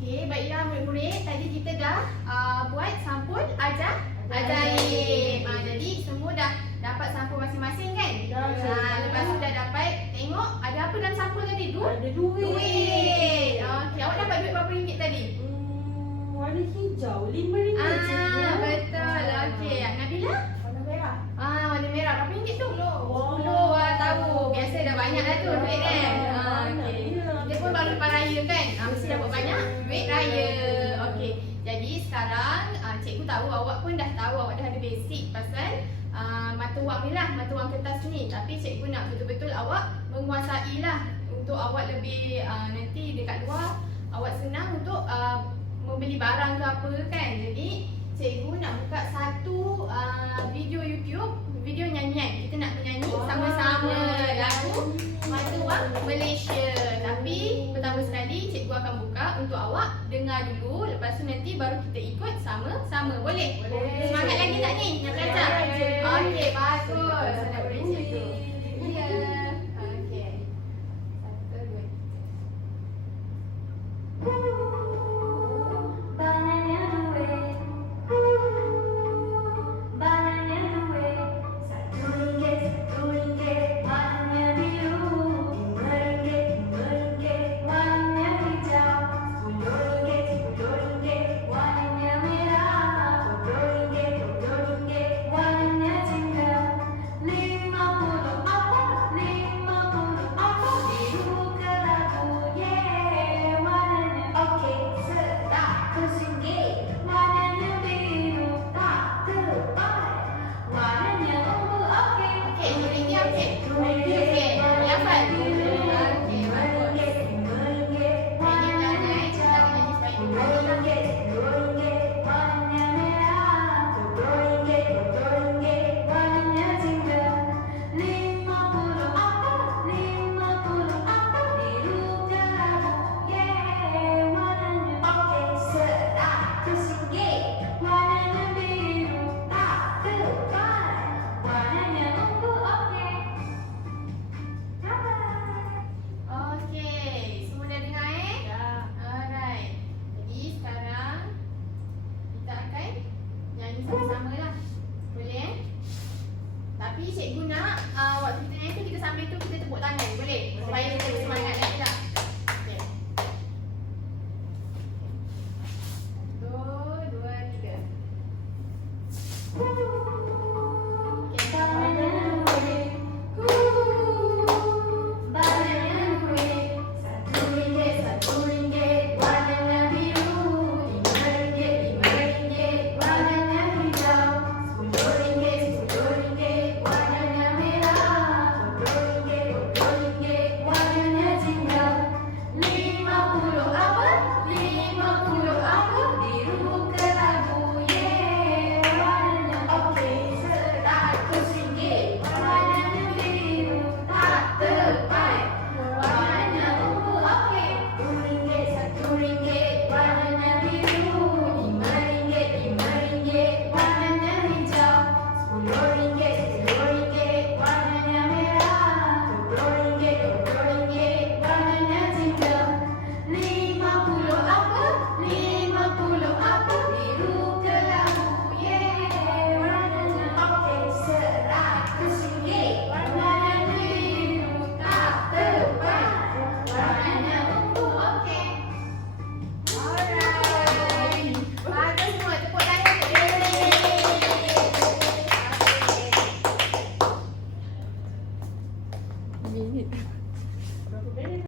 Okey, baiklah murid-murid. Tadi kita dah buat sampul ajaib. Jadi semua dah dapat sampul masing-masing kan? Lepas tu dah dapat tengok ada apa dalam sampul tadi? Ada duit. Okey, awak dapat duit berapa ringgit tadi? Warna hijau, RM5 cikgu. Betul. Okey, Nabila? Warna merah. Warna merah. Berapa ringgit tu? 10. Tahu. Biasa dah banyak dah tu duit kan? Okey. Kita pun baru lepas raya kan? Mesti dapat banyak duit raya. Okey. Jadi sekarang cikgu tahu awak pun dah tahu, awak dah ada basic pasal mata wang ni lah, mata wang kertas ni. Tapi cikgu nak betul-betul awak menguasai lah untuk awak lebih nanti dekat luar awak senang untuk membeli barang ke apa kan. Jadi cikgu nak buka satu video YouTube, video nyanyian. Kita nak menyanyi sama-sama lagu Mata Wang Malaysia. Tapi pertama sekali cikgu akan buka untuk awak dengar dulu. Lepas tu nanti baru kita ikut sama-sama. Boleh? Semangat lagi tak ni nak belajar? Okey, bagus. Nak beri cikgu. Ya. Okey. 1, 2, 3. Sama-sama lah. Boleh eh? Tapi cikgu nak waktu kita nyanyi tu kita sambil tu kita tepuk tangan. Boleh? Supaya kita bersemangat lagi lah. Okey. 1, 2, 3. Minute.